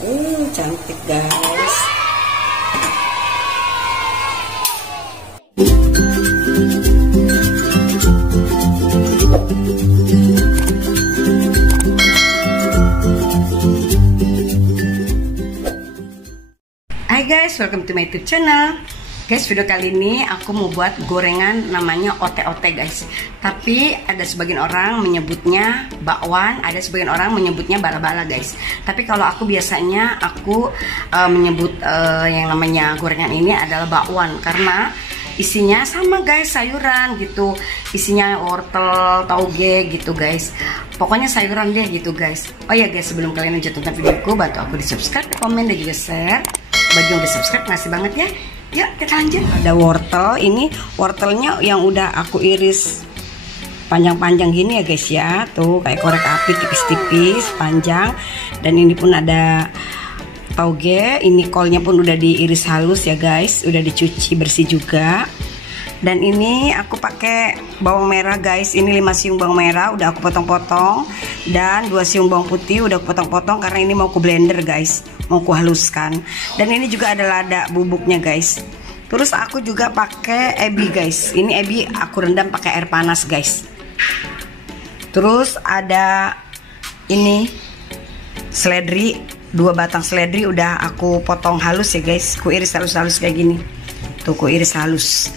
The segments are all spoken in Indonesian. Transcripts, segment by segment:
Cantik guys. Hai guys, welcome to my YouTube channel. Guys, video kali ini aku mau buat gorengan namanya ote-ote guys. Tapi ada sebagian orang menyebutnya bakwan, ada sebagian orang menyebutnya bala-bala guys. Tapi kalau aku biasanya menyebut yang namanya gorengan ini adalah bakwan, karena isinya sama guys, sayuran gitu. Isinya wortel, tauge gitu guys. Pokoknya sayuran deh gitu guys. Oh ya guys, sebelum kalian lanjut tonton videoku, bantu aku di subscribe, komen, dan juga share. Bagi yang udah subscribe, makasih banget ya. Yuk kita lanjut. Ada wortel, ini wortelnya yang udah aku iris panjang-panjang gini ya guys ya. Tuh kayak korek api, tipis-tipis, panjang. Dan ini pun ada tauge, ini kolnya pun udah diiris halus ya guys, udah dicuci bersih juga. Dan ini aku pakai bawang merah guys, ini 5 siung bawang merah udah aku potong-potong, dan 2 siung bawang putih udah aku potong-potong karena ini mau ku blender guys, mau ku haluskan. Dan ini juga ada lada bubuknya guys. Terus aku juga pakai ebi guys, ini ebi aku rendam pakai air panas guys. Terus ada ini seledri, 2 batang seledri udah aku potong halus ya guys, ku iris halus-halus kayak gini. Tuh ku iris halus.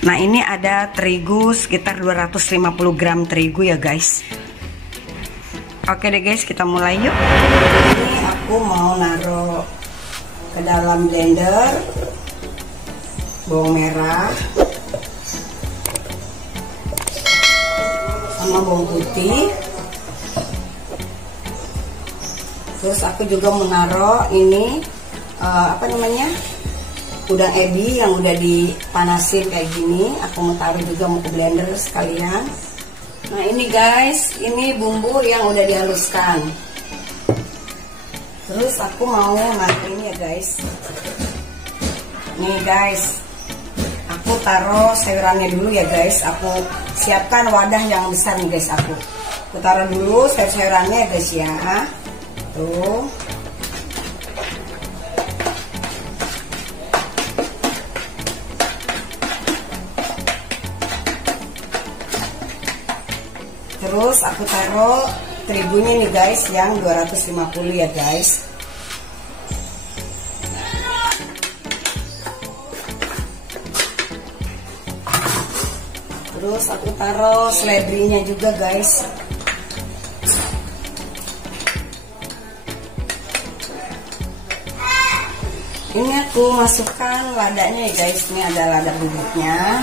Nah ini ada terigu sekitar 250 gram terigu ya guys. Oke deh guys, kita mulai yuk. Ini aku mau naruh ke dalam blender bawang merah sama bawang putih. Terus aku juga mau naruh ini udang ebi yang udah dipanasin kayak gini. Aku mau taruh juga, mau ke blender sekalian. Nah ini guys, ini bumbu yang udah dihaluskan. Terus aku mau naruh ini ya guys. Nih guys, aku taruh sayurannya dulu ya guys. Aku siapkan wadah yang besar nih guys. Aku taruh dulu sayur-sayurannya ya guys ya. Tuh. Terus aku taruh terigunya nih guys, yang 250 ya guys. Terus aku taruh seledrinya juga guys. Ini aku masukkan ladanya ya guys. Ini ada lada bubuknya.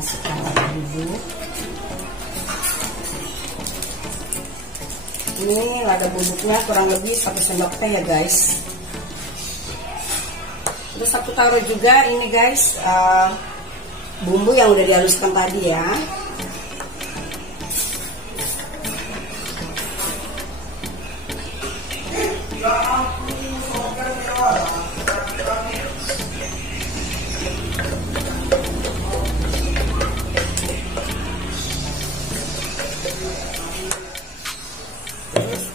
Masukkan lada bubuk. Ini lada bubuknya kurang lebih 1 sendok teh ya guys. Terus aku taruh juga ini guys, bumbu yang udah dihaluskan tadi ya.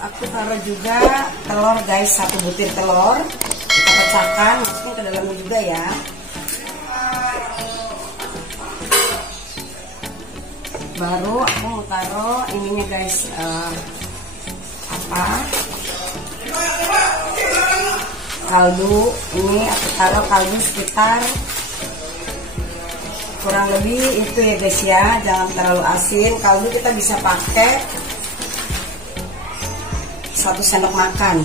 Aku taruh juga telur guys, 1 butir telur kita pecahkan, masukin ke dalamnya juga ya. Baru aku mau taruh ininya guys, kaldu. Ini aku taruh kaldu sekitar kurang lebih itu ya guys ya, jangan terlalu asin. Kaldu kita bisa pakai 1 sendok makan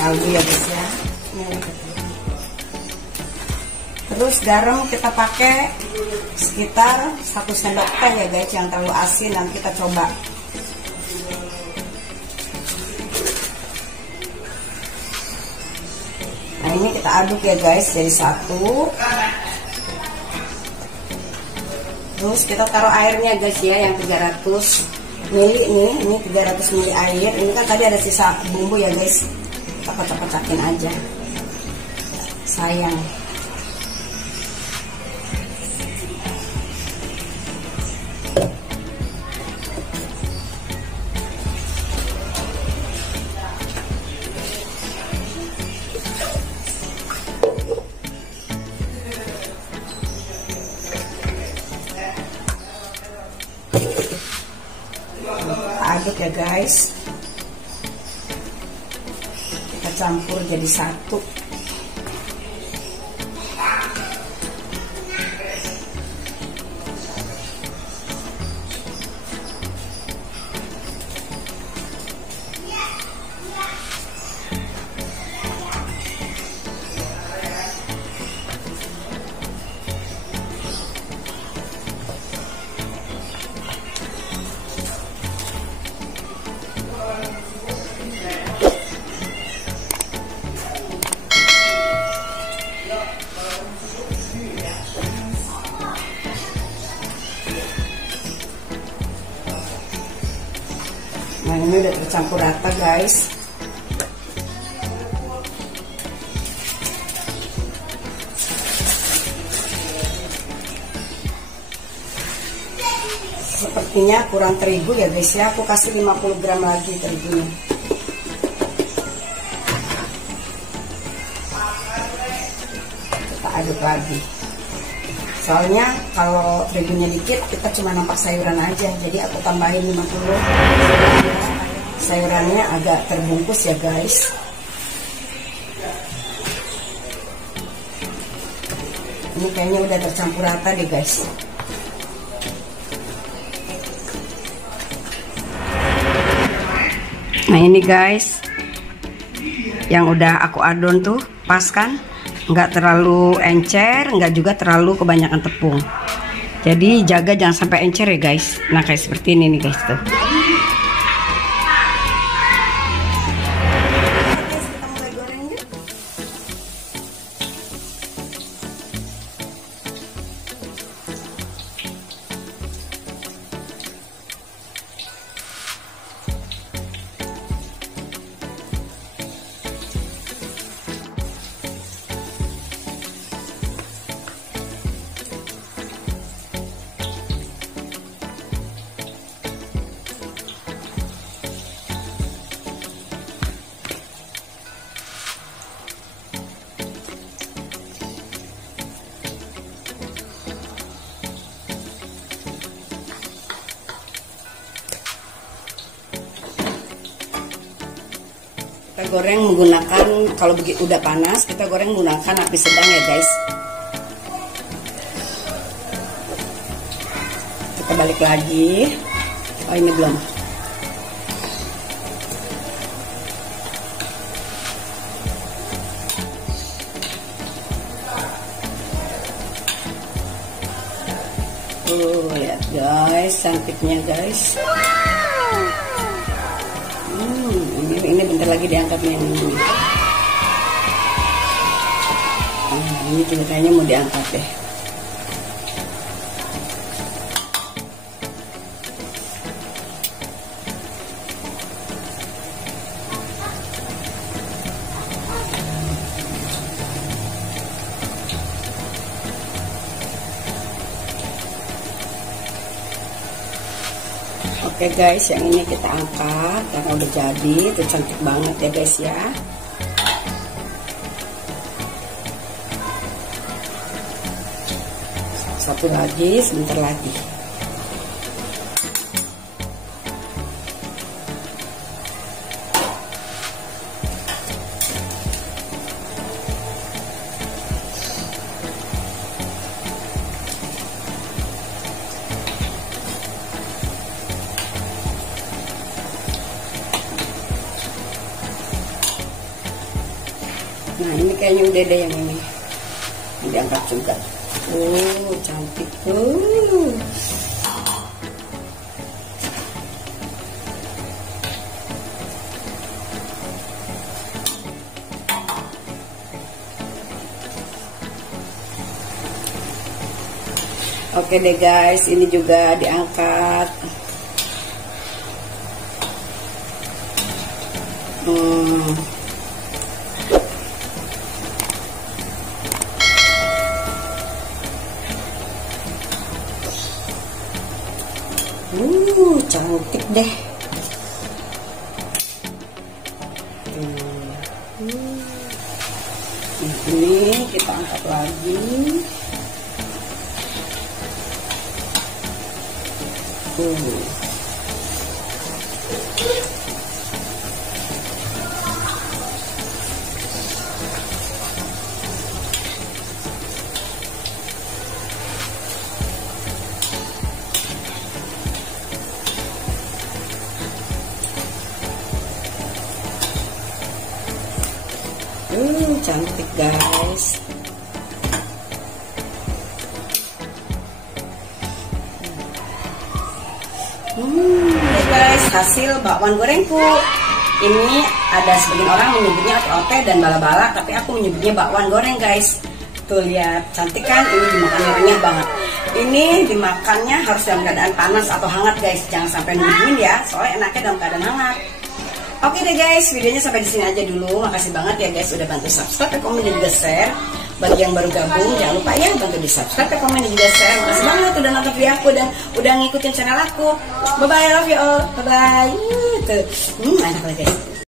kaldu ya guys ya. Terus garam kita pakai sekitar 1 sendok teh ya guys, yang terlalu asin nanti kita coba. Nah ini kita aduk ya guys jadi satu. Terus kita taruh airnya guys ya, yang 300 mili nih, ini 300 mili air. Ini kan tadi ada sisa bumbu ya guys, kita kocok-kocokin aja, sayang. ya guys. Kita campur jadi satu. Nah, ini udah tercampur rata guys. Sepertinya kurang terigu ya guys ya. Aku kasih 50 gram lagi terigunya. Kita aduk lagi. Soalnya kalau terigunya dikit kita cuma nampak sayuran aja. Jadi aku tambahin 50. Sayurannya agak terbungkus ya guys. Ini kayaknya udah tercampur rata deh guys. Nah ini guys, yang udah aku adon tuh pas kan, nggak terlalu encer, nggak juga terlalu kebanyakan tepung. Jadi jaga jangan sampai encer ya guys. Nah kayak seperti ini nih guys tuh. Kita goreng menggunakan, kalau begitu udah panas, kita goreng menggunakan api sedang ya guys. Kita balik lagi. Oh ini belum. Lihat guys, cantiknya guys. Ini bentar lagi diangkatnya ini. Ini juga kayaknya mau diangkat deh. Oke guys, yang ini kita angkat karena udah jadi, itu cantik banget ya guys ya. Satu lagi, sebentar lagi. Nah ini kayaknya udah deh yang ini diangkat juga. Cantik tuh. Oke deh guys, ini juga diangkat. Cantik deh. Ini kita angkat lagi. Cantik guys. Guys, hasil bakwan gorengku. Ini ada sebagian orang menyebutnya ote-ote dan bala-bala, tapi aku menyebutnya bakwan goreng guys. Tuh lihat, cantik kan? Ini dimakannya renyah banget. Ini dimakannya harus dalam keadaan panas atau hangat guys. Jangan sampai nungguin ya, soalnya enaknya dalam keadaan hangat. Oke deh guys, videonya sampai di sini aja dulu. Makasih banget ya guys udah bantu subscribe, komen dan juga share. Bagi yang baru gabung, jangan lupa ya bantu di subscribe, komen dan juga share. Makasih banget udah nonton video aku dan udah ngikutin channel aku. Bye bye, love you all. Bye bye. Enak banget guys.